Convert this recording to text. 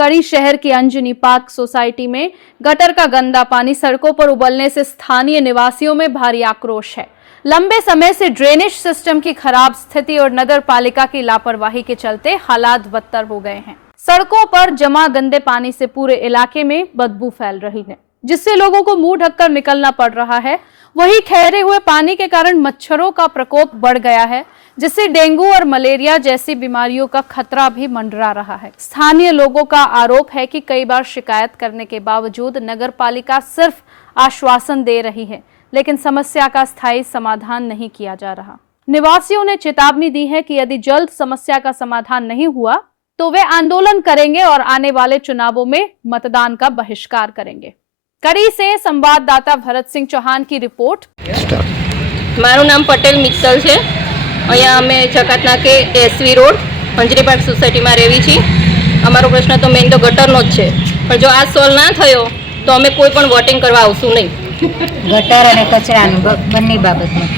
कड़ी शहर की अंजनी पार्क सोसाइटी में गटर का गंदा पानी सड़कों पर उबलने से स्थानीय निवासियों में भारी आक्रोश है। लंबे समय से ड्रेनेज सिस्टम की खराब स्थिति और नगर पालिका की लापरवाही के चलते हालात बदतर हो गए हैं। सड़कों पर जमा गंदे पानी से पूरे इलाके में बदबू फैल रही है, जिससे लोगों को मुंह ढककर निकलना पड़ रहा है। वहीं ठहरे हुए पानी के कारण मच्छरों का प्रकोप बढ़ गया है, जिससे डेंगू और मलेरिया जैसी बीमारियों का खतरा भी मंडरा रहा है। स्थानीय लोगों का आरोप है कि कई बार शिकायत करने के बावजूद नगर पालिका सिर्फ आश्वासन दे रही है, लेकिन समस्या का स्थायी समाधान नहीं किया जा रहा। निवासियों ने चेतावनी दी है कि यदि जल्द समस्या का समाधान नहीं हुआ तो वे आंदोलन करेंगे और आने वाले चुनावों में मतदान का बहिष्कार करेंगे। कड़ी से संवाददाता भरत सिंह चौहान की रिपोर्ट। मारू नाम पटेल मित्तल है। अहींया अमे चकातना के SV road Anjani park society में रही छी। अमारो प्रश्न तो मेन तो गटरनो ज छे, पण जो आ सोल्व ना थयो तो अमे कोई पण वोटिंग करवा आवशुं नहीं। गटर अने कचरानुं बंने बाबतमां